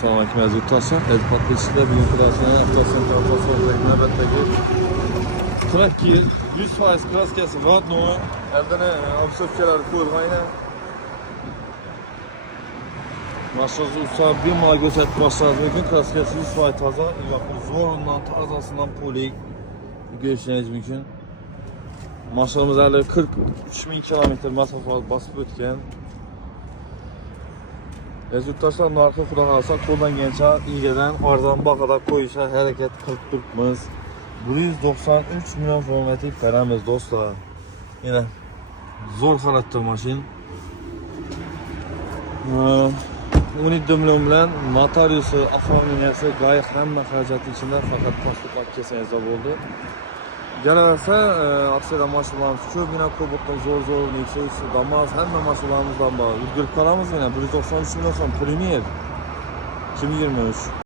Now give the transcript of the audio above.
Assalomu alaykum aziz yurtdoshlar. Podpисchilar, bugun kurashni avtosentr avtosalonidagi navbatdagi Tracker 100% kraskasi vodnoy. Evden obsesifkalar ko'rmayman. Mashinani usta bir mal ko'rsatib boshlaymiz. Mumkin kraskasi 100% toza, zo'rundan tozasidan polik ko'rishingiz mumkin. Mashinamiz hali 43.000 kilometr masofa bosib o'tgan. Yurtdoshlar, narxi xudo xolasa qo'ldan kelgancha egadan arzon bahoda qo'yishga harakat qilib turibmiz. 193 million so'mga beramiz do'stlar. Yana zo'r holatda mashina. 17 million bilan notariusi, oformlanyasi, g'oya hamma xarajat ichida faqat pasport kelsangiz bo'ldi. Galaversa, aksiyada mashinalarimiz ko'pgina Cobot'dan zo'r Nexus, Damas, hamma mashinalarimizdan bor. Yurgilib qolamiz yana 193 million so'm pulini yer. 2023